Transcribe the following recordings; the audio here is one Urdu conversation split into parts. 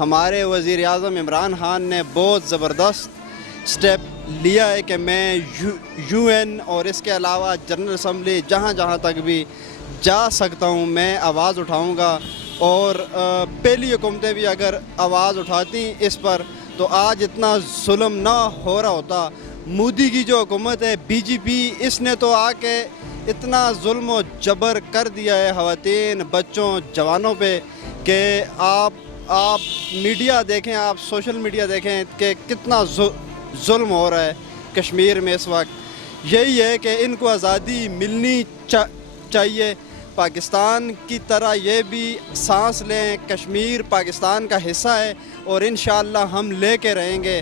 ہمارے وزیر اعظم عمران خان نے بہت زبردست سٹیپ لیا ہے کہ میں یو این اور اس کے علاوہ جنرل اسمبلی جہاں جہاں تک بھی جا سکتا ہوں میں آواز اٹھاؤں گا، اور پہلی حکومتیں بھی اگر آواز اٹھاتی اس پر تو آج اتنا ظلم نہ ہو رہا ہوتا۔ مودی کی جو حکومت ہے بی جے پی، اس نے تو آ کے اتنا ظلم و جبر کر دیا ہے خواتین، بچوں، جوانوں پہ کہ آپ میڈیا دیکھیں، آپ سوشل میڈیا دیکھیں کہ کتنا ظلم ہو رہا ہے کشمیر میں اس وقت۔ یہی ہے کہ ان کو آزادی ملنی چاہیے، پاکستان کی طرح یہ بھی سانس لیں۔ کشمیر پاکستان کا حصہ ہے اور انشاءاللہ ہم لے کے رہیں گے۔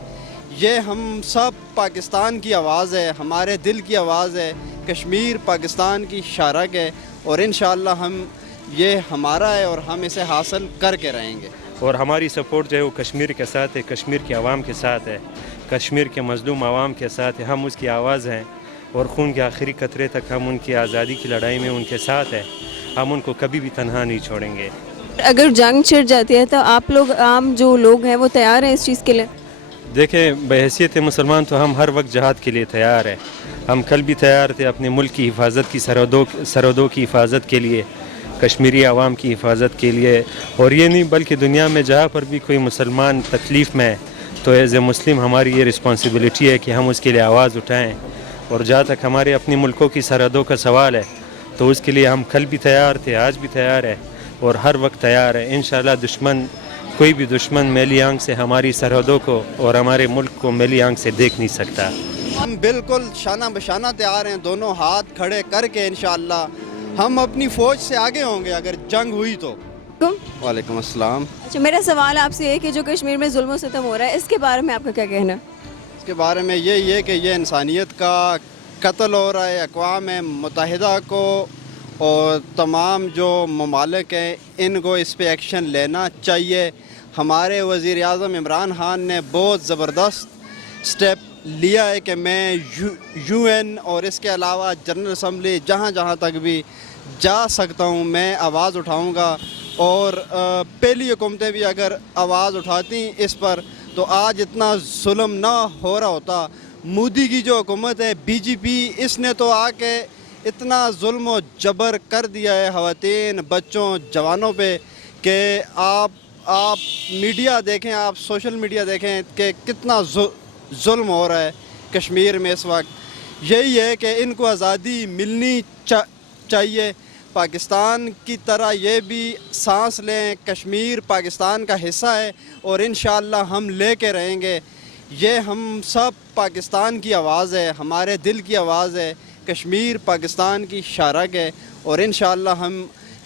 یہ ہم سب پاکستان کی آواز ہے، ہمارے دل کی آواز ہے۔ کشمیر پاکستان کی شارک ہے اور انشاءاللہ یہ ہمارا ہے اور ہم اسے حاصل کر کے رہیں گے۔ اور ہماری سپورٹ جو ہے وہ کشمیر کے ساتھ ہے، کشمیر کے عوام کے ساتھ ہے، کشمیر کے مظلوم عوام کے ساتھ ہے۔ ہم اس کی آواز ہیں اور خون کے آخری قطرے تک ہم ان کی آزادی کی لڑائی میں ان کے ساتھ ہیں۔ ہم ان کو کبھی بھی تنہا نہیں چھوڑیں گے۔ اگر جنگ چھڑ جاتی ہے تو آپ لوگ عام جو لوگ ہیں وہ تیار ہیں اس چیز کے لیے؟ دیکھیں، بحیثیت مسلمان تو ہم ہر وقت جہاد کے لیے تیار ہیں۔ ہم کل بھی تیار تھے اپنے ملک کی حفاظت کی، سرحدوں کی حفاظت کے لیے، کشمیری عوام کی حفاظت کے لیے، اور یہ نہیں بلکہ دنیا میں جہاں پر بھی کوئی مسلمان تکلیف میں ہے تو ایز اے مسلم ہماری یہ رسپانسبلٹی ہے کہ ہم اس کے لیے آواز اٹھائیں۔ اور جہاں تک ہمارے اپنی ملکوں کی سرحدوں کا سوال ہے تو اس کے لیے ہم کل بھی تیار تھے، آج بھی تیار ہیں اور ہر وقت تیار ہے۔ انشاءاللہ کوئی بھی دشمن میلی آنکھ سے ہماری سرحدوں کو اور ہمارے ملک کو میلی آنکھ سے دیکھ نہیں سکتا۔ ہم بالکل شانہ بشانہ تیار ہیں، دونوں ہاتھ کھڑے کر کے انشاءاللہ ہم اپنی فوج سے آگے ہوں گے اگر جنگ ہوئی تو۔ وعلیکم السلام۔ اچھا، میرا سوال آپ سے یہ ہے کہ جو کشمیر میں ظلم و ستم ہو رہا ہے اس کے بارے میں آپ کا کیا کہنا ہے؟ اس کے بارے میں یہی ہے کہ یہ انسانیت کا قتل ہو رہا ہے۔ اقوام متحدہ کو اور تمام جو ممالک ہیں ان کو اس پہ ایکشن لینا چاہیے۔ ہمارے وزیر اعظم عمران خان نے بہت زبردست سٹیپ لیا ہے کہ میں یو این اور اس کے علاوہ جنرل اسمبلی جہاں جہاں تک بھی جا سکتا ہوں میں آواز اٹھاؤں گا، اور پہلی حکومتیں بھی اگر آواز اٹھاتی اس پر تو آج اتنا ظلم نہ ہو رہا ہوتا۔ مودی کی جو حکومت ہے بی جے پی، اس نے تو آ کے اتنا ظلم و جبر کر دیا ہے خواتین، بچوں، جوانوں پہ کہ آپ میڈیا دیکھیں، آپ سوشل میڈیا دیکھیں کہ کتنا ظلم ہو رہا ہے کشمیر میں اس وقت۔ یہی ہے کہ ان کو آزادی ملنی چاہیے، پاکستان کی طرح یہ بھی سانس لیں۔ کشمیر پاکستان کا حصہ ہے اور انشاءاللہ ہم لے کے رہیں گے۔ یہ ہم سب پاکستان کی آواز ہے، ہمارے دل کی آواز ہے۔ کشمیر پاکستان کی شارک ہے اور انشاءاللہ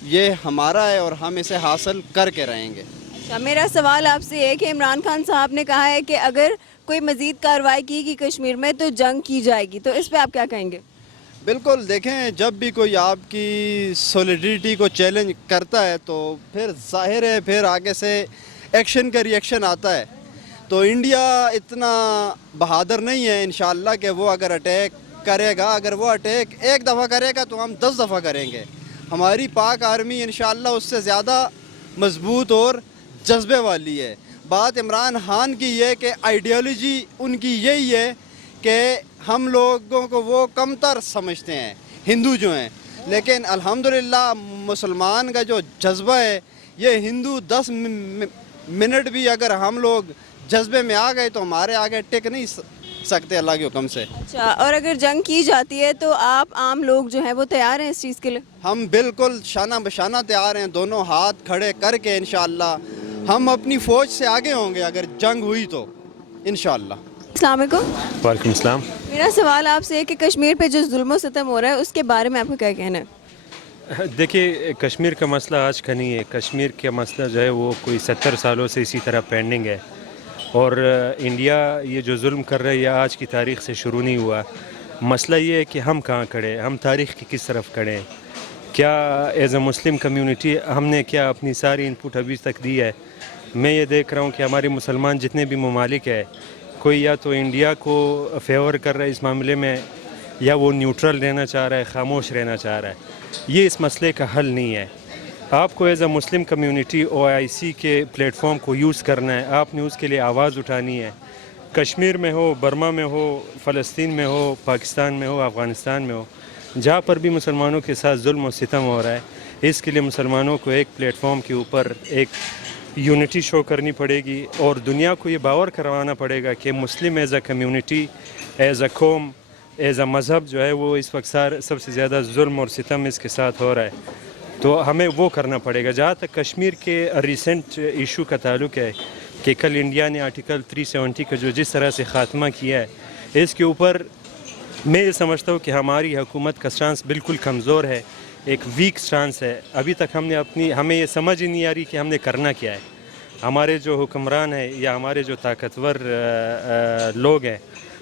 یہ ہمارا ہے اور ہم اسے حاصل کر کے رہیں گے۔ اچھا، میرا سوال آپ سے ہے کہ عمران خان صاحب نے کہا ہے کہ اگر کوئی مزید کارروائی کی گئی کشمیر میں تو جنگ کی جائے گی، تو اس پہ آپ کیا کہیں گے؟ بالکل، دیکھیں جب بھی کوئی آپ کی سولیڈریٹی کو چیلنج کرتا ہے تو پھر ظاہر ہے پھر آگے سے ایکشن کا ریئیکشن آتا ہے۔ تو انڈیا اتنا بہادر نہیں ہے انشاءاللہ کہ وہ اگر اٹیک کرے گا، اگر وہ اٹیک ایک دفعہ کرے گا تو ہم 10 دفعہ کریں گے۔ ہماری پاک آرمی انشاءاللہ اس سے زیادہ مضبوط اور جذبے والی ہے۔ بات عمران خان کی یہ کہ آئیڈیالوجی ان کی یہی ہے کہ ہم لوگوں کو وہ کمتر سمجھتے ہیں، ہندو جو ہیں، لیکن الحمدللہ مسلمان کا جو جذبہ ہے، یہ ہندو 10 منٹ بھی اگر ہم لوگ جذبے میں آ گئے تو ہمارے آگے ٹک نہیں سکتے اللہ کے حکم سے۔ اچھا، اور اگر جنگ کی جاتی ہے تو آپ عام لوگ جو ہیں وہ تیار ہیں اس چیز کے لیے؟ ہم بالکل شانہ بشانہ تیار ہیں، دونوں ہاتھ کھڑے کر کے انشاءاللہ ہم اپنی فوج سے آگے ہوں گے اگر جنگ ہوئی تو انشاءاللہ۔ السلام علیکم۔ وعلیکم السلام۔ میرا سوال آپ سے ہے کہ کشمیر پہ جو ظلم و ستم ہو رہا ہے اس کے بارے میں آپ کو کیا کہنا ہے؟ دیکھیے، کشمیر کا مسئلہ آج کا نہیں ہے۔ کشمیر کا مسئلہ جو ہے وہ کوئی 70 سالوں سے اسی طرح پینڈنگ ہے، اور انڈیا یہ جو ظلم کر رہا ہے یہ آج کی تاریخ سے شروع نہیں ہوا۔ مسئلہ یہ ہے کہ ہم کہاں کھڑے ہیں، ہم تاریخ کی کس طرف کھڑے ہیں، کیا ایز اے مسلم کمیونٹی ہم نے کیا اپنی ساری انپٹ ابھی تک دی ہے۔ میں یہ دیکھ رہا ہوں کہ ہمارے مسلمان جتنے بھی ممالک ہیں، کوئی یا تو انڈیا کو فیور کر رہا ہے اس معاملے میں، یا وہ نیوٹرل رہنا چاہ رہا ہے، خاموش رہنا چاہ رہا ہے۔ یہ اس مسئلے کا حل نہیں ہے۔ آپ کو as a Muslim community OIC کے پلیٹ فارم کو یوز کرنا ہے. آپ نے اس کے لیے آواز اٹھانی ہے. کشمیر میں ہو, برما میں ہو, فلسطین میں ہو, پاکستان میں ہو, افغانستان میں ہو, جہاں پر بھی مسلمانوں کے ساتھ ظلم و ستم ہو رہا ہے, اس کے لیے مسلمانوں کو ایک پلیٹ فارم کے اوپر ایک یونٹی شو کرنی پڑے گی, اور دنیا کو یہ باور کروانا پڑے گا کہ Muslim as a community, as a قوم, ایز اے مذہب جو ہے وہ اس وقت سب سے زیادہ ظلم اور ستم اس کے ساتھ ہو رہا ہے. تو ہمیں وہ کرنا پڑے گا. جہاں تک کشمیر کے ریسنٹ ایشو کا تعلق ہے کہ کل انڈیا نے آرٹیکل 370 کا جو جس طرح سے خاتمہ کیا ہے, اس کے اوپر میں یہ سمجھتا ہوں کہ ہماری حکومت کا سٹانس بالکل کمزور ہے, ایک ویک سٹانس ہے. ابھی تک ہمیں یہ سمجھ ہی نہیں آ رہی کہ ہم نے کرنا کیا ہے. ہمارے جو حکمران ہیں یا ہمارے جو طاقتور لوگ ہیں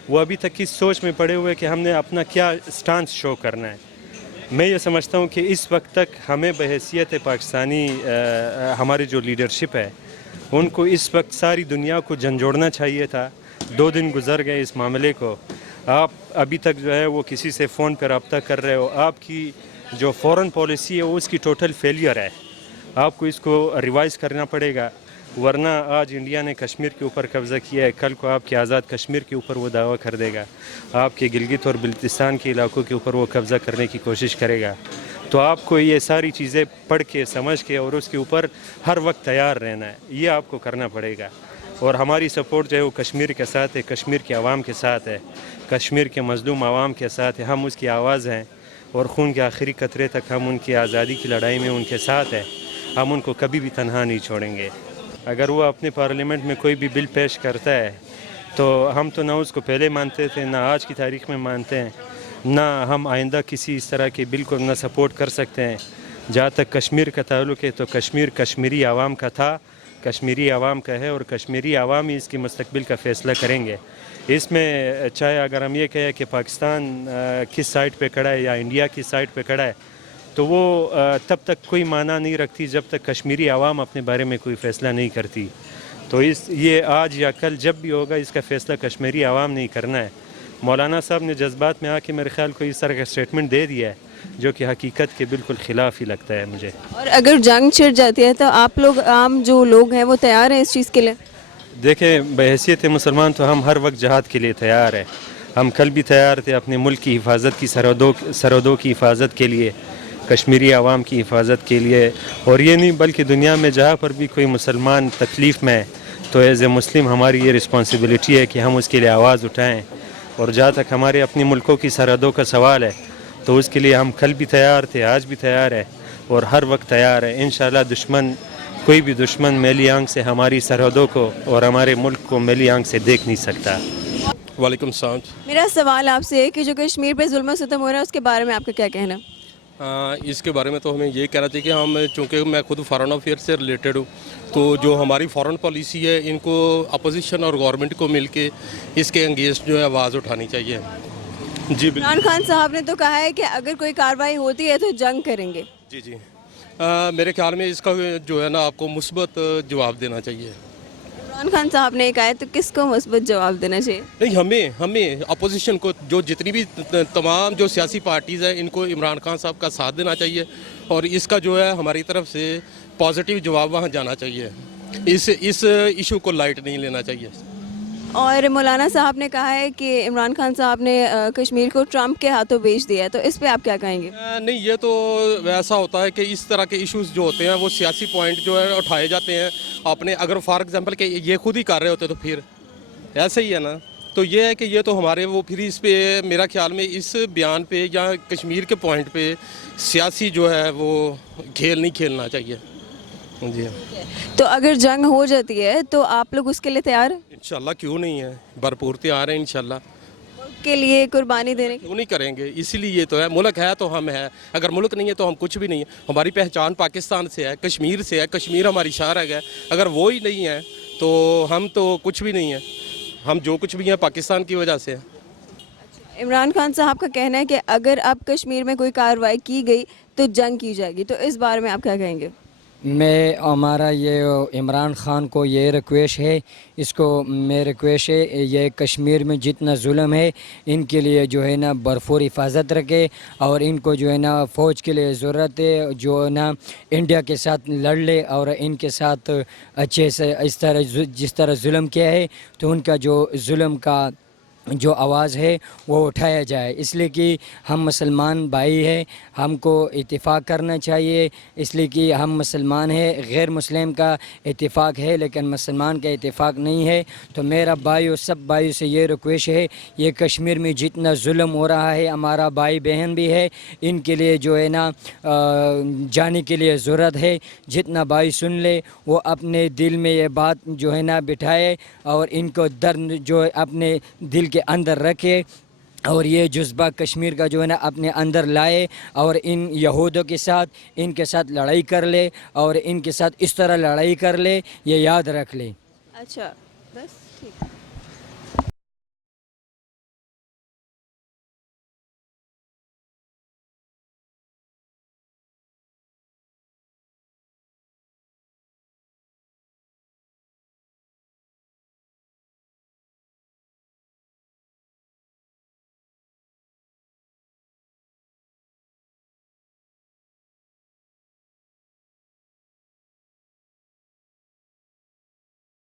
وہ ابھی تک اس سوچ میں پڑے ہوئے کہ ہم نے اپنا کیا سٹانس شو کرنا ہے. میں یہ سمجھتا ہوں کہ اس وقت تک ہمیں بحیثیت پاکستانی ہماری جو لیڈرشپ ہے ان کو اس وقت ساری دنیا کو جھنجھوڑنا چاہیے تھا. 2 دن گزر گئے اس معاملے کو, آپ ابھی تک جو ہے وہ کسی سے فون پر رابطہ کر رہے ہو. آپ کی جو فورن پالیسی ہے وہ اس کی ٹوٹل فیلئر ہے. آپ کو اس کو ریوائز کرنا پڑے گا, ورنہ آج انڈیا نے کشمیر کے اوپر قبضہ کیا ہے, کل کو آپ کے آزاد کشمیر کے اوپر وہ دعویٰ کر دے گا, آپ کے گلگت اور بلتستان کے علاقوں کے اوپر وہ قبضہ کرنے کی کوشش کرے گا. تو آپ کو یہ ساری چیزیں پڑھ کے سمجھ کے اور اس کے اوپر ہر وقت تیار رہنا ہے, یہ آپ کو کرنا پڑے گا. اور ہماری سپورٹ جو ہے وہ کشمیر کے ساتھ ہے, کشمیر کے عوام کے ساتھ ہے, کشمیر کے مظلوم عوام کے ساتھ ہے. ہم اس کی آواز ہیں اور خون کے آخری قطرے تک ہم ان کی آزادی کی لڑائی میں ان کے ساتھ ہیں. ہم ان کو کبھی بھی تنہا نہیں چھوڑیں گے. اگر وہ اپنے پارلیمنٹ میں کوئی بھی بل پیش کرتا ہے تو ہم تو نہ اس کو پہلے مانتے تھے, نہ آج کی تاریخ میں مانتے ہیں, نہ ہم آئندہ کسی اس طرح کے بل کو نہ سپورٹ کر سکتے ہیں. جہاں تک کشمیر کا تعلق ہے تو کشمیر کشمیری عوام کا تھا, کشمیری عوام کا ہے, اور کشمیری عوام ہی اس کی مستقبل کا فیصلہ کریں گے. اس میں چاہے اگر ہم یہ کہیں کہ پاکستان کس سائٹ پہ کھڑا ہے یا انڈیا کی سائٹ پہ کھڑا ہے, تو وہ تب تک کوئی معنی نہیں رکھتی جب تک کشمیری عوام اپنے بارے میں کوئی فیصلہ نہیں کرتی. تو یہ آج یا کل جب بھی ہوگا اس کا فیصلہ کشمیری عوام نہیں کرنا ہے. مولانا صاحب نے جذبات میں آ کے میرے خیال کو اس طرح کا اسٹیٹمنٹ دے دیا ہے جو کہ حقیقت کے بالکل خلاف ہی لگتا ہے مجھے. اور اگر جنگ چھڑ جاتی ہے تو آپ لوگ عام جو لوگ ہیں وہ تیار ہیں اس چیز کے لیے؟ دیکھیں, بحیثیت مسلمان تو ہم ہر وقت جہاد کے لیے تیار ہیں. ہم کل بھی تیار تھے اپنے ملک کی حفاظت کی, سرحدوں کی حفاظت کے لیے, کشمیری عوام کی حفاظت کے لیے. اور یہ نہیں بلکہ دنیا میں جہاں پر بھی کوئی مسلمان تکلیف میں ہے تو ایز اے مسلم ہماری یہ رسپانسبلٹی ہے کہ ہم اس کے لیے آواز اٹھائیں. اور جہاں تک ہمارے اپنی ملکوں کی سرحدوں کا سوال ہے تو اس کے لیے ہم کل بھی تیار تھے, آج بھی تیار ہے, اور ہر وقت تیار ہے. انشاءاللہ کوئی بھی دشمن میلی آنکھ سے ہماری سرحدوں کو اور ہمارے ملک کو میلی آنکھ سے دیکھ نہیں سکتا. وعلیکم السلام. میرا سوال آپ سے ہے کہ جو کشمیر پہ ظلم و ستم ہو رہا ہے اس کے بارے میں آپ کا کیا کہنا ہے؟ اس کے بارے میں تو ہمیں یہ کہنا چاہیے کہ ہم, چونکہ میں خود فارن افیئر سے ریلیٹڈ ہوں, تو جو ہماری فارن پالیسی ہے ان کو اپوزیشن اور گورنمنٹ کو مل کے اس کے انگیسٹ جو ہے آواز اٹھانی چاہیے. جی بالکل. عمران خان صاحب نے تو کہا ہے کہ اگر کوئی کارروائی ہوتی ہے تو جنگ کریں گے. جی میرے خیال میں اس کا جو ہے نا آپ کو مثبت جواب دینا چاہیے. عمران خان صاحب نے کہا ہے تو کس کو مثبت جواب دینا چاہیے؟ نہیں, ہمیں اپوزیشن کو, جو جتنی بھی تمام جو سیاسی پارٹیز ہیں ان کو عمران خان صاحب کا ساتھ دینا چاہیے, اور اس کا جو ہے ہماری طرف سے پازیٹیو جواب وہاں جانا چاہیے. اس ایشو کو لائٹ نہیں لینا چاہیے. اور مولانا صاحب نے کہا ہے کہ عمران خان صاحب نے کشمیر کو ٹرمپ کے ہاتھوں بیچ دیا ہے, تو اس پہ آپ کیا کہیں گے؟ نہیں, یہ تو ایسا ہوتا ہے کہ اس طرح کے ایشوز جو ہوتے ہیں وہ سیاسی پوائنٹ جو ہے اٹھائے جاتے ہیں اپنے. اگر فار ایگزامپل کہ یہ خود ہی کر رہے ہوتے تو پھر ایسا ہی ہے نا. تو یہ ہے کہ یہ تو ہمارے وہ پھر اس پہ میرا خیال میں اس بیان پہ یا کشمیر کے پوائنٹ پہ سیاسی جو ہے وہ کھیل نہیں کھیلنا چاہیے. جی, تو اگر جنگ ہو جاتی ہے تو آپ لوگ اس کے لیے تیار ہیں؟ انشاءاللہ کیوں نہیں ہے, بھرپور تیار ہیں انشاءاللہ. ملک کے لیے قربانی دینے کی کیوں نہیں کریں گے, اسی لیے یہ تو ہے. ملک ہے تو ہم ہے, اگر ملک نہیں ہے تو ہم کچھ بھی نہیں ہے. ہماری پہچان پاکستان سے ہے, کشمیر سے ہے, کشمیر ہماری شہر ہے. اگر وہ ہی نہیں ہے تو ہم تو کچھ بھی نہیں ہیں. ہم جو کچھ بھی ہیں پاکستان کی وجہ سے. عمران خان صاحب کا کہنا ہے کہ اگر اب کشمیر میں کوئی کارروائی کی گئی تو جنگ کی جائے گی, تو اس بارے میں آپ کیا کہیں گے؟ میں ہمارا یہ عمران خان کو یہ ریکویسٹ ہے، اس کو میں ریکویسٹ ہے یہ کشمیر میں جتنا ظلم ہے ان کے لیے جو ہے نا بھرپور حفاظت رکھے، اور ان کو جو ہے نا فوج کے لیے ضرورت ہے جو ہے نا انڈیا کے ساتھ لڑ لے اور ان کے ساتھ اچھے سے اس طرح جس طرح ظلم کیا ہے تو ان کا جو ظلم کا جو آواز ہے وہ اٹھایا جائے، اس لیے کہ ہم مسلمان بھائی ہیں، ہم کو اتفاق کرنا چاہیے، اس لیے کہ ہم مسلمان ہیں، غیر مسلم کا اتفاق ہے لیکن مسلمان کا اتفاق نہیں ہے۔ تو میرا بھائیوں سب بھائیوں سے یہ ریکویسٹ ہے، یہ کشمیر میں جتنا ظلم ہو رہا ہے ہمارا بھائی بہن بھی ہے، ان کے لیے جو ہے نا جانے کے لیے ضرورت ہے، جتنا بھائی سن لے وہ اپنے دل میں یہ بات جو ہے نا بٹھائے اور ان کو درد جو اپنے دل کے اندر رکھے اور یہ جذبہ کشمیر کا جو ہے نا اپنے اندر لائے اور ان یہودوں کے ساتھ لڑائی کر لے اور ان کے ساتھ اس طرح لڑائی کر لے، یہ یاد رکھ لے۔ اچھا بس ٹھیک